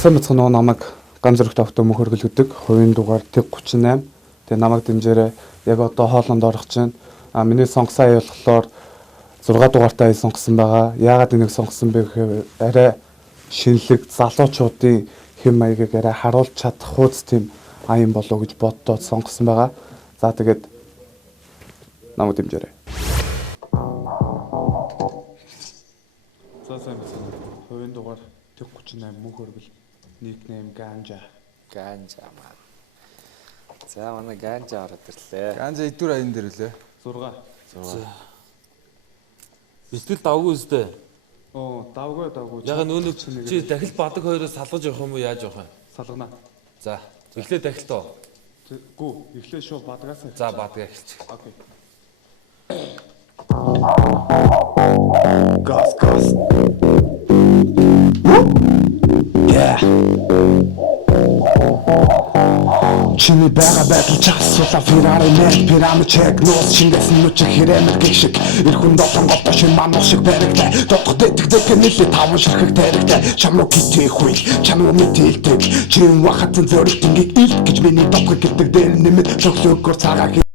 Сайн бацхан нөгөө намайг ган зэрэг тавтай мөнх хөргөлөдөг. Хувийн дугаар тэг 38. Тэгээ намайг дэмжээрэй. Яг одоо хоолонд орох чинь. Миний сонгосон ая болохоор 6 дугаартай ая сонгосон байгаа. Яагаад энийг сонгосон бэ гэхээр арай шинэлэг залуучуудын хэм маягийг арай харуулж чадах хууц тийм аян болов гэж боддоод сонгосон байгаа. За тэгээд намайг дэмжээрэй. Сайн бацхан. Хувийн дугаар тэг 38 мөнх хөргөл. Никнейм Ганжа. Ганжа маа. За манай Ганжа ороод ирлээ. Ганжа эдгээр аян дээр үлээ. 6. Бэлтгэл давгүй үстэй. Давгүй. Яг нүүнэг чи дахил бадаг хоёроос салгаж явах юм уу яаж явах юм? Салгана. За, эхлээ дахилтоо. Гүү, эхлээ шууд бадгаас. За, бадгаа эхэлчих. Окей. Газ. Yeah. Чиний бага байдал часуулаа Ferrari net пирамид чек нуус шингээс нүч хэрэмэр гişik эрхэн дотон готоо шин манах шиг баригтай дотох дэтгэдэг нэлээ таван ширхэг таригтай чамруу китэх үе чамруу мэдээлдэг чин вахатын зөрөлт ингээ илт гэж миний докор гэдэг дээр нэмэт цогцогоор цагааг